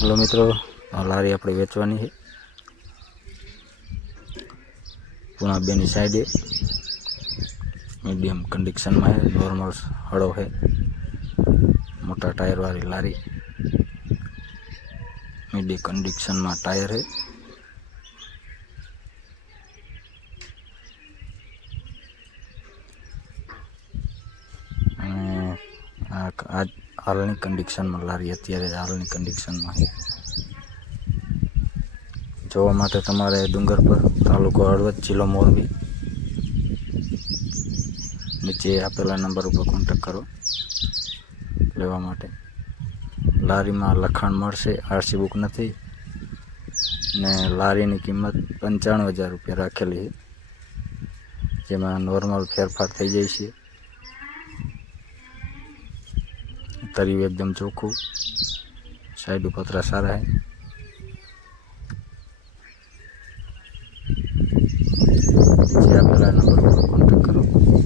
Hello મિત્રો લારી આપણે વેચવાની છે. પુણા બેની સાઈડે મીડિયમ કન્ડિશનમાં છે, નોર્મલ હળો છે. મોટા ટાયરવાળી લારી. મીડિયમ કન્ડિશનમાં ટાયર છે. આ હાલની કન્ડિશનમાં લારી અત્યારે હાલની કન્ડિશનમાં જોવા માટે તમારે ડુંગરપુર તાલુકો હળવદ જિલ્લો મોરબી. નીચે આપેલા નંબર ઉપર કોન્ટેક કરો લેવા માટે. લારીમાં લખાણ મળશે, આરસી બુક નથી. ને લારીની કિંમત પંચાણું હજાર રૂપિયા રાખેલી છે. જેમાં નોર્મલ ફેરફાર થઈ જાય છે. તર્યું એકદમ ચોખ્ખું. સાઈડ પતરા સારા છે જે નંબર પર